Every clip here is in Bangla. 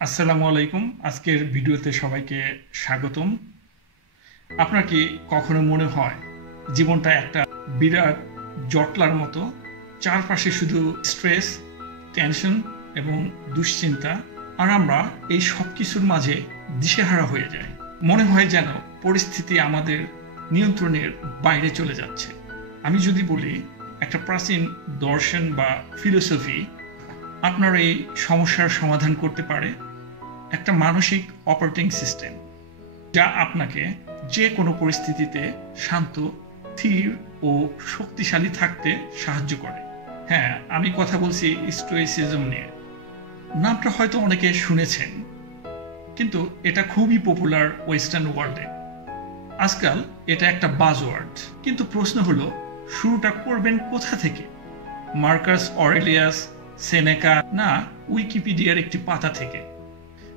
আসসালামু আলাইকুম। আজকের ভিডিওতে সবাইকে স্বাগতম। আপনার কি কখনো মনে হয় জীবনটা একটা বিরাট জটলার মতো, চারপাশে শুধু স্ট্রেস, টেনশন এবং দুশ্চিন্তা, আর আমরা এই সব কিছুর মাঝে দিশেহারা হয়ে যাই। মনে হয় যেন পরিস্থিতি আমাদের নিয়ন্ত্রণের বাইরে চলে যাচ্ছে। আমি যদি বলি, একটা প্রাচীন দর্শন বা ফিলোসফি আপনার এই সমস্যার সমাধান করতে পারে, একটা মানসিক অপারেটিং সিস্টেম যা আপনাকে যে কোনো পরিস্থিতিতে শান্ত, স্থির ও শক্তিশালী থাকতে সাহায্য করে। হ্যাঁ, আমি কথা বলছি স্টোইসিজম নিয়ে। নামটা হয়তো অনেকে শুনেছেন, কিন্তু এটা খুবই পপুলার ওয়েস্টার্ন ওয়ার্ল্ডে। আজকাল এটা একটা বাজওয়ার্ড, কিন্তু প্রশ্ন হলো শুরুটা করবেন কোথা থেকে? মার্কাস অরেলিয়াস, সেনেকা, না উইকিপিডিয়ার একটি পাতা থেকে?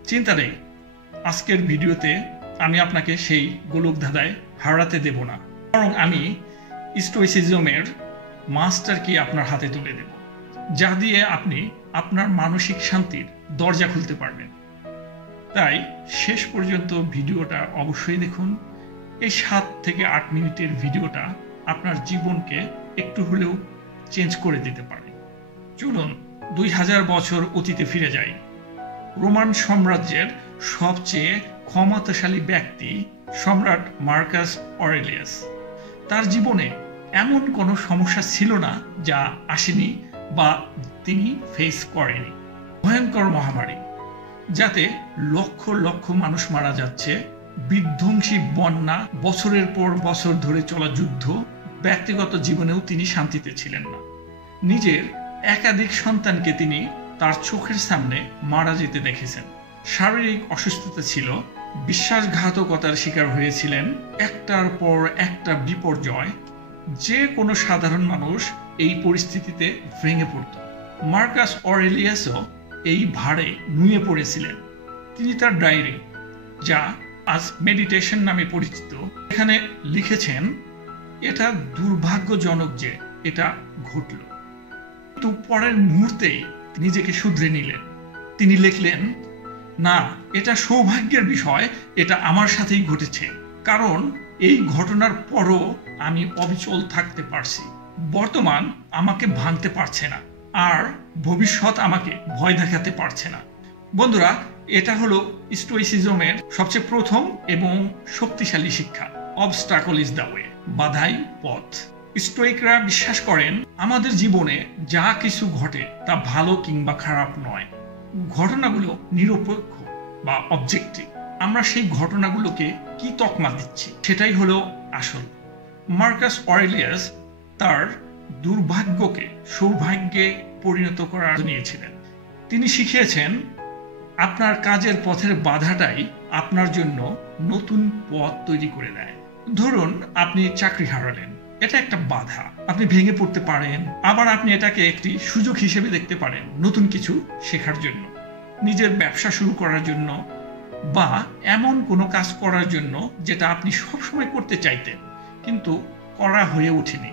চিন্তা নেই, আজকের ভিডিওতে আমি আপনাকে সেই গোলকধাঁধায় হারাতে দেব না, বরং আমি স্টোইসিজমের মাস্টার কি আপনার হাতে তুলে দেব, যা দিয়ে আপনি আপনার মানসিক শান্তির দরজা খুলতে পারবেন। তাই শেষ পর্যন্ত ভিডিওটা অবশ্যই দেখুন। এই 7 থেকে 8 মিনিটের ভিডিওটা আপনার জীবনকে একটু হলেও চেঞ্জ করে দিতে পারে। চলুন 2000 বছর অতীতে ফিরে যাই। রোমান সাম্রাজ্যের সবচেয়ে ক্ষমতাশালী ব্যক্তি সম্রাট মার্কাস অরেলিয়াস। তার জীবনে এমন কোনো সমস্যা ছিল না যা আসেনি বা তিনি ফেস করেনি। ভয়ঙ্কর মহামারী, যাতে লক্ষ লক্ষ মানুষ মারা যাচ্ছে, বিধ্বংসী বন্যা, বছরের পর বছর ধরে চলা যুদ্ধ। ব্যক্তিগত জীবনেও তিনি শান্তিতে ছিলেন না। নিজের একাধিক সন্তানকে তিনি তার চোখের সামনে মারা যেতে দেখেছেন। শারীরিক অসুস্থতা ছিল, বিশ্বাসঘাতকতার শিকার হয়েছিলেন, একটার পর একটা বিপর্যয়। যে কোনো সাধারণ মানুষ এই পরিস্থিতিতে ভেঙে পড়ত। মার্কাস অরেলিয়াসও এই ভারে নুয়ে পড়েছিলেন। তিনি তার ডায়েরি, যা আজ মেডিটেশন নামে পরিচিত, এখানে লিখেছেন, এটা দুর্ভাগ্যজনক যে এটা ঘটল, কিন্তু পরের মুহূর্তেই নিজেকে শুধরে নিলেন। তিনি লিখলেন, না, এটা সৌভাগ্যের বিষয়, এটা আমার সাথেই ঘটেছে, কারণ এই ঘটনার পরও আমি অবিচল থাকতে পারছি। বর্তমান আমাকে ভাঙতে পারছে না, আর ভবিষ্যৎ আমাকে ভয় দেখাতে পারছে না। বন্ধুরা, এটা হলো স্টোইসিজমের সবচেয়ে প্রথম এবং শক্তিশালী শিক্ষা। অবস্টাকল ইজ দ্য ওয়ে, বাধাই পথ। স্টোইকরা বিশ্বাস করেন আমাদের জীবনে যা কিছু ঘটে তা ভালো কিংবা খারাপ নয়। ঘটনাগুলো নিরপেক্ষ বা অবজেক্টিভ। আমরা সেই ঘটনাগুলোকে কি তকমা দিচ্ছি সেটাই হলো আসল। মার্কাস অরেলিয়াস তার দুর্ভাগ্যকে সৌভাগ্যে পরিণত করার নিয়েছিলেন। তিনি শিখিয়েছেন, আপনার কাজের পথের বাধাটাই আপনার জন্য নতুন পথ তৈরি করে দেয়। ধরুন আপনি চাকরি হারালেন, এটা একটা বাধা। আপনি ভেঙে পড়তে পারেন, আবার আপনি এটাকে একটি সুযোগ হিসেবে দেখতে পারেন নতুন কিছু শেখার জন্য, নিজের ব্যবসা শুরু করার জন্য, বা এমন কোনো কাজ করার জন্য যেটা আপনি সবসময় করতে চাইতেন কিন্তু করা হয়ে ওঠেনি।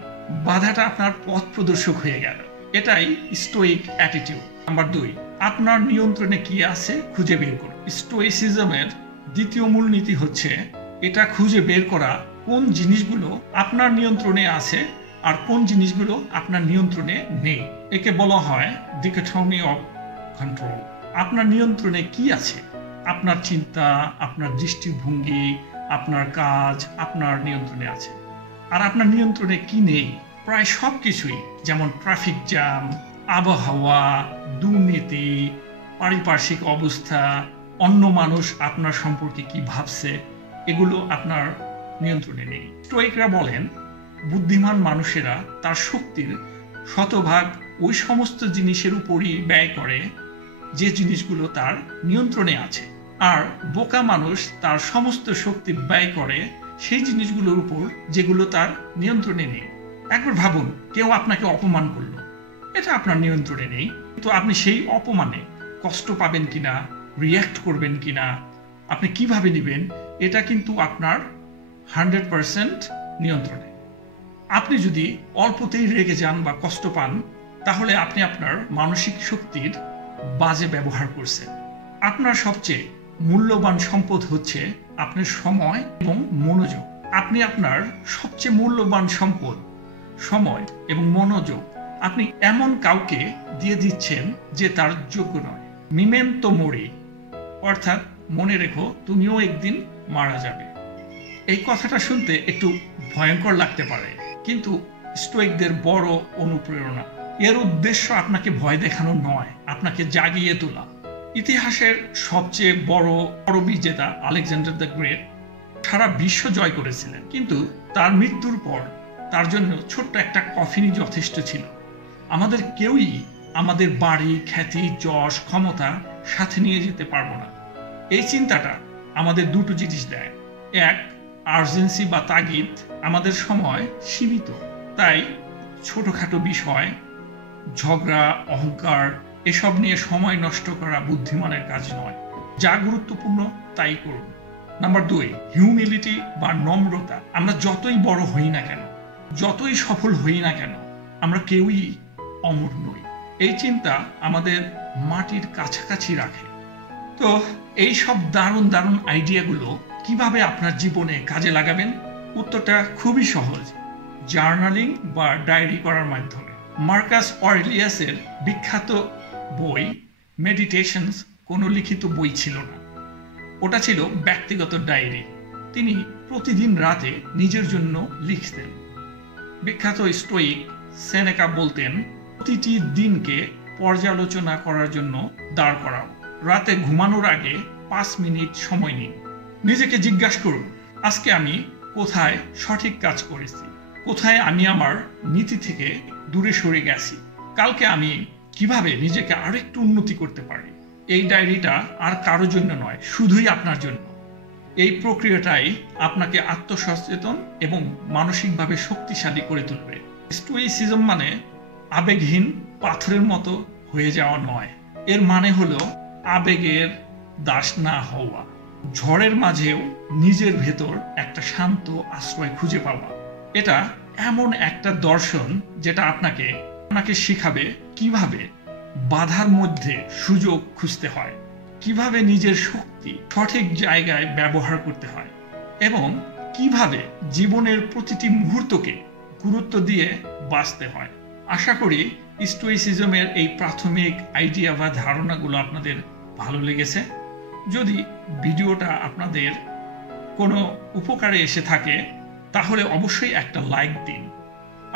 বাধাটা আপনার পথ প্রদর্শক হয়ে গেল। এটাই স্টোইক অ্যাটিটিউড। নাম্বার 2, আপনার নিয়ন্ত্রণে কি আছে খুঁজে বের করুন। স্টোইসিজমের দ্বিতীয় মূলনীতি হচ্ছে এটা খুঁজে বের করা, কোন জিনিসগুলো আপনার নিয়ন্ত্রণে আছে আর কোন জিনিসগুলো আপনার নিয়ন্ত্রণে নেই। একে বলা হয় ডিকোটমি অফ কন্ট্রোল। আপনার নিয়ন্ত্রণে কি আছে? আপনার চিন্তা, আপনার দৃষ্টিভঙ্গি, আপনার কাজ আপনার নিয়ন্ত্রণে আছে। আর আপনার নিয়ন্ত্রণে কি নেই? প্রায় সব কিছুই, যেমন ট্রাফিক জ্যাম, আবহাওয়া, দুর্নীতি, পারিপার্শ্বিক অবস্থা, অন্য মানুষ আপনার সম্পর্কে কি ভাবছে, এগুলো আপনার নিয়ন্ত্রণে নেই। স্টোইকরা বলেন, বুদ্ধিমান মানুষেরা তার শক্তির শতভাগ ওই সমস্ত জিনিসের উপরই ব্যয় করে যে জিনিসগুলো তার নিয়ন্ত্রণে আছে, আর বোকা মানুষ তার সমস্ত শক্তি ব্যয় করে সেই জিনিসগুলোর উপর যেগুলো তার নিয়ন্ত্রণে নেই। একবার ভাবুন, কেউ আপনাকে অপমান করলো, এটা আপনার নিয়ন্ত্রণে নেই, কিন্তু আপনি সেই অপমানে কষ্ট পাবেন কিনা, রিয়্যাক্ট করবেন কিনা, আপনি কিভাবে নেবেন, এটা কিন্তু আপনার 100% নিয়ন্ত্রণে। আপনি যদি অল্পতেই রেগে যান বা কষ্ট পান, তাহলে আপনি আপনার মানসিক শক্তির বাজে ব্যবহার করছেন। আপনার সবচেয়ে মূল্যবান সম্পদ হচ্ছে আপনার সময় এবং মনোযোগ। আপনি আপনার সবচেয়ে মূল্যবান সম্পদ সময় এবং মনোযোগ আপনি এমন কাউকে দিয়ে দিচ্ছেন যে তার যোগ্য নয়। মেমেন্টো মোরি, অর্থাৎ মনে রেখো তুমিও একদিন মারা যাবে। এই কথাটা শুনতে একটু ভয়ঙ্কর লাগতে পারে, কিন্তু স্টোইকদের বড় অনুপ্রেরণা। এর উদ্দেশ্য আপনাকে ভয় দেখানো নয়, আপনাকে জাগিয়ে তোলা। ইতিহাসের সবচেয়ে বড় বিজেতা আলেকজান্ডার দ্য গ্রেট সারা বিশ্ব জয় করেছিলেন, কিন্তু তার মৃত্যুর পর তার জন্য ছোট্ট একটা কফিনই যথেষ্ট ছিল। আমাদের কেউই আমাদের বাড়ি, খ্যাতি, যশ, ক্ষমতা সাথে নিয়ে যেতে পারবো না। এই চিন্তাটা আমাদের দুটো জিনিস দেয়। এক, আর্জেন্সি বা তাগিদ। আমাদের সময় সীমিত, তাই ছোটখাটো বিষয়, ঝগড়া, অহংকার এসব নিয়ে সময় নষ্ট করা বুদ্ধিমানের কাজ নয়। যা গুরুত্বপূর্ণ তাই করুন। নাম্বার 2, হিউমিলিটি বা নম্রতা। আমরা যতই বড় হই না কেন, যতই সফল হই না কেন, আমরা কেউই অমর নই। এই চিন্তা আমাদের মাটির কাছাকাছি রাখে। তো এই সব দারুণ দারুণ আইডিয়াগুলো কিভাবে আপনার জীবনে কাজে লাগাবেন? উত্তরটা খুবই সহজ, জার্নালিং বা ডায়েরি করার মাধ্যমে। মার্কাস অরেলিয়াসের বিখ্যাত বই মেডিটেশনস কোনো লিখিত বই ছিল না, ওটা ছিল ব্যক্তিগত ডায়েরি। তিনি প্রতিদিন রাতে নিজের জন্য লিখতেন। বিখ্যাত স্টোইক সেনেকা বলতেন, প্রতিটি দিনকে পর্যালোচনা করার জন্য দাঁড় করাও। রাতে ঘুমানোর আগে 5 মিনিট সময় নিন। নিজেকে জিজ্ঞাসা করুন, আজকে আমি কোথায় সঠিক কাজ করেছি, কোথায় আমি আমার নীতি থেকে দূরে সরে গেছি, কালকে আমি কিভাবে নিজেকে আরেকটু উন্নতি করতে পারি। এই ডায়েরিটা আর কারোর জন্য নয়, শুধুই আপনার জন্য। এই প্রক্রিয়াটাই আপনাকে আত্মসচেতন এবং মানসিকভাবে শক্তিশালী করে তুলবে। স্টোইসিজম মানে আবেগহীন পাথরের মতো হয়ে যাওয়া নয়। এর মানে হলো আবেগের দাস না হওয়া, ঝড়ের মাঝেও নিজের ভেতর একটা শান্ত আশ্রয় খুঁজে পাওয়া। এটা এমন একটা দর্শন যেটা আপনাকে শিখাবে কিভাবে বাধার মধ্যে সুযোগ খুঁজতে হয়, কিভাবে নিজের শক্তি সঠিক জায়গায় ব্যবহার করতে হয় এবং কিভাবে জীবনের প্রতিটি মুহূর্তকে গুরুত্ব দিয়ে বাঁচতে হয়। আশা করি স্টোইসিজমের এই প্রাথমিক আইডিয়া বা ধারণাগুলো আপনাদের ভালো লেগেছে। যদি ভিডিওটা আপনাদের কোনো উপকারে এসে থাকে তাহলে অবশ্যই একটা লাইক দিন,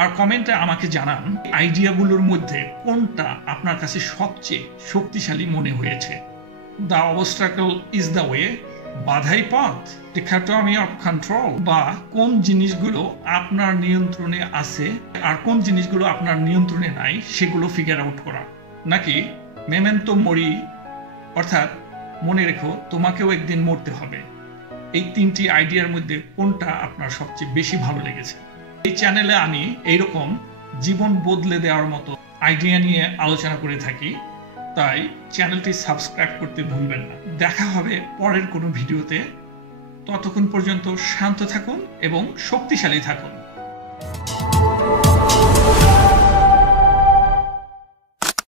আর কমেন্টে আমাকে জানান আইডিয়াগুলোর মধ্যে কোনটা আপনার কাছে সবচেয়ে শক্তিশালী মনে হয়েছে। The obstacle is the way, বাধাই পথ, ডিকোটমি অফ কন্ট্রোল, বা কোন জিনিসগুলো আপনার নিয়ন্ত্রণে আছে আর কোন জিনিসগুলো আপনার নিয়ন্ত্রণে নাই সেগুলো ফিগার আউট করা, নাকি মেমেন্টো মোরি, অর্থাৎ মনে রেখো তোমাকেও একদিন মরতে হবে। এই 3টি আইডিয়ার মধ্যে কোনটা আপনার সবচেয়ে বেশি ভালো লেগেছে? এই চ্যানেলে আমি এইরকম জীবন বদলে দেওয়ার মতো আইডিয়া নিয়ে আলোচনা করে থাকি, তাই চ্যানেলটি সাবস্ক্রাইব করতে ভুলবেন না। দেখা হবে পরের কোনো ভিডিওতে। ততক্ষণ পর্যন্ত শান্ত থাকুন এবং শক্তিশালী থাকুন।